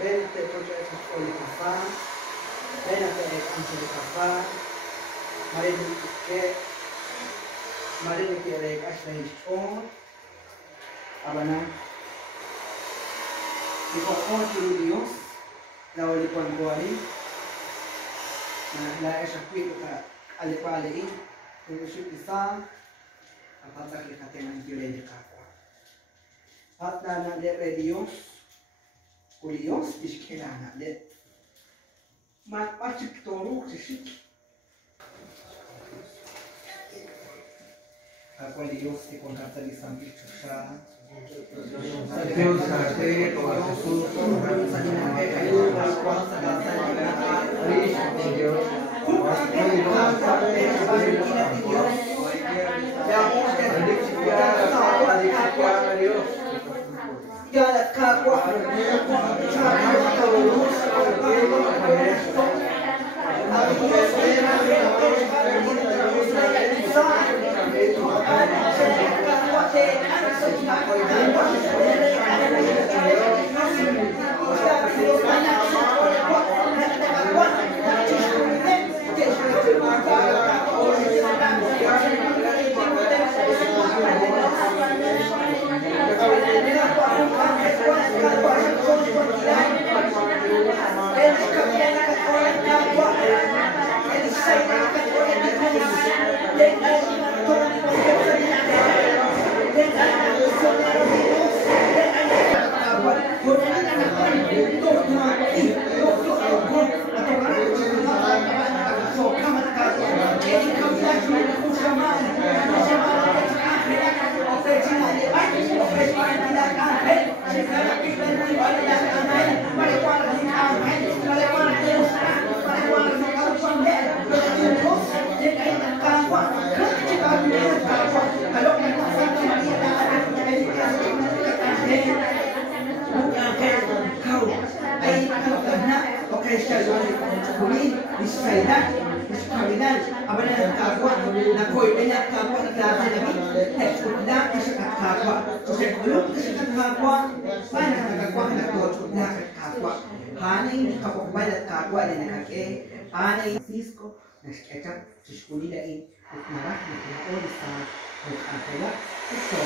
Este proyecto es el café, ven a ver el café, Marino que le hace el chon, abana, y con otro Dios, la oli con guari, la esa cuita al pali, el shipisa, aparte que catena de le capa. Hasta na de Dios, Dios is kelana de. Maar als ik het ook zie, cuando Dios te contacta de San Pichucha, Dios sabe cómo Jesús, Francisco, nashketa, tishkuli lain, at marak na kinaon sa pag-akala, ito,